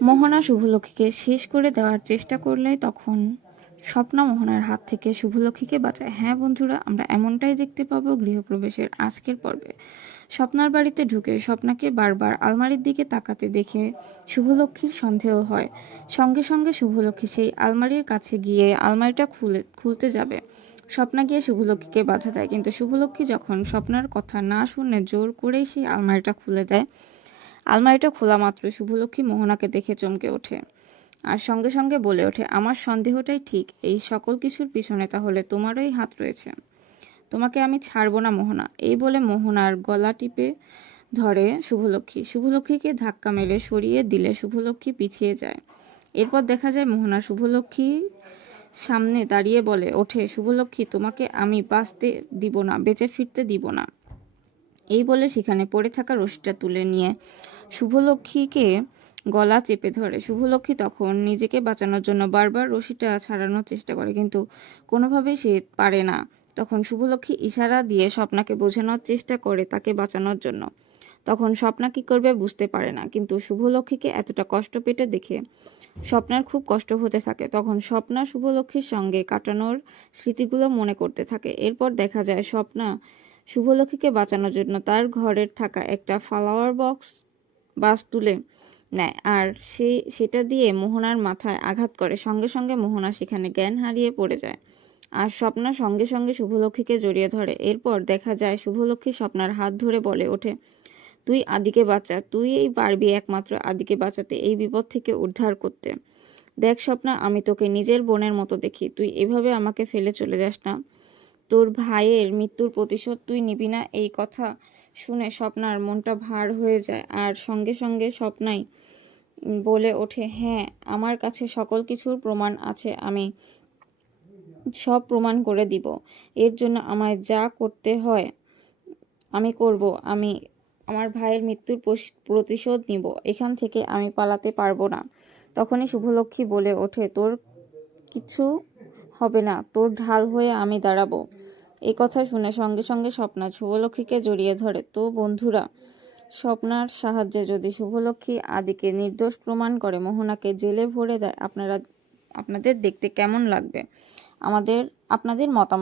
মোহনা শুভলক্ষ্মীকে শেষ করে দেওয়ার চেষ্টা করলে তখন স্বপ্না মোহনার হাত থেকে শুভলক্ষ্মীকে বাঁচায়। হ্যাঁ বন্ধুরা, আমরা এমনটাই দেখতে পাবো গৃহপ্রবেশের আজকের পর্বে। স্বপ্নার বাড়িতে ঢুকে স্বপ্নাকে বারবার আলমারির দিকে তাকাতে দেখে শুভলক্ষ্মীর সন্দেহ হয়। সঙ্গে সঙ্গে শুভলক্ষ্মী সেই আলমারির কাছে গিয়ে আলমারিটা খুলে, খুলতে যাবে। স্বপ্না গিয়ে শুভলক্ষ্মীকে বাধা দেয়, কিন্তু শুভলক্ষ্মী যখন স্বপ্নার কথা না শুনে জোর করেই সেই আলমারিটা খুলে দেয় আলমারিটা খোলা মাত্র, শুভলক্ষ্মী মোহনাকে দেখে চমকে ওঠে। আর সঙ্গে সঙ্গে বলে ওঠে, আমার সন্দেহটাই ঠিক, এই সকল কিছুর পিছনে তাহলে তোমারই হাত রয়েছে। তোমাকে আমি ছাড়বো না মোহনা। এই বলে মোহনার গলা টিপে ধরে শুভলক্ষ্মী। শুভলক্ষ্মীকে ধাক্কা মেরে সরিয়ে দিলে শুভলক্ষ্মী পিছিয়ে যায়। এরপর দেখা যায় মোহনা শুভলক্ষ্মী সামনে দাঁড়িয়ে বলে ওঠে, শুভলক্ষ্মী, তোমাকে আমি বাঁচতে দিব না, বেঁচে ফিরতে দিব না। এই বলে সেখানে পড়ে থাকা রশিটা তুলে নিয়ে শুভলক্ষ্মীকে গলা চেপে ধরে। শুভলক্ষ্মী তখন নিজেকে বাঁচানোর জন্য বারবার রশিটা ছাড়ানোর চেষ্টা করে, কিন্তু কোনোভাবেই সে পারে না। তখন শুভলক্ষ্মী ইশারা দিয়ে স্বপ্নাকে বোঝানোর চেষ্টা করে তাকে বাঁচানোর জন্য। তখন স্বপ্না কী করবে বুঝতে পারে না, কিন্তু শুভলক্ষ্মীকে এতটা কষ্ট পেটে দেখে স্বপ্নার খুব কষ্ট হতে থাকে। তখন স্বপ্না শুভলক্ষ্মীর সঙ্গে কাটানোর স্মৃতিগুলো মনে করতে থাকে। এরপর দেখা যায় স্বপ্না শুভলক্ষ্মীকে বাঁচানোর জন্য তার ঘরের থাকা একটা ফ্লাওয়ার বক্স বাস তুলে নেয়। আর সেই, সেটা দিয়ে মোহনার মাথায় আঘাত করে। সঙ্গে সঙ্গে মোহনা সেখানে জ্ঞান হারিয়ে পড়ে যায়। আর স্বপ্না সঙ্গে সঙ্গে শুভলক্ষ্মীকে জড়িয়ে ধরে। এরপর দেখা যায় শুভলক্ষ্মী স্বপ্নার হাত ধরে বলে ওঠে, তুই আদিকে বাঁচা। তুই এই পারবি একমাত্র আদিকে বাঁচাতে, এই বিপদ থেকে উদ্ধার করতে। দেখ স্বপ্না, আমি তোকে নিজের বোনের মতো দেখি। তুই এভাবে আমাকে ফেলে চলে যাস না। তোর ভাইয়ের মৃত্যুর প্রতিশোধ তুই নিবি না। এই কথা শুনে স্বপ্নার মনটা ভার হয়ে যায় আর সঙ্গে সঙ্গে স্বপ্নাই বলে ওঠে হ্যাঁ আমার কাছে সকল কিছুর প্রমাণ আছে, আমি সব প্রমাণ করে দিব। এর জন্য আমায় যা করতে হয়, আমি করব। আমি আমার ভাইয়ের মৃত্যুর প্রতিশোধ নিব। এখান থেকে আমি পালাতে পারব না। তখনই শুভলক্ষ্মী বলে ওঠে, তোর কিছু হবে না, তোর ঢাল হয়ে আমি দাঁড়াবো। এই কথা শুনে সঙ্গে সঙ্গে স্বপ্না শুভলক্ষ্মীকে জড়িয়ে ধরে। তো বন্ধুরা, স্বপ্নার সাহায্যে যদি শুভলক্ষ্মী আদিকে নির্দোষ প্রমাণ করে, মোহনাকে জেলে ভরে দেয়, আপনারা, আপনাদের দেখতে কেমন লাগবে? আমাদের, আপনাদের মতামত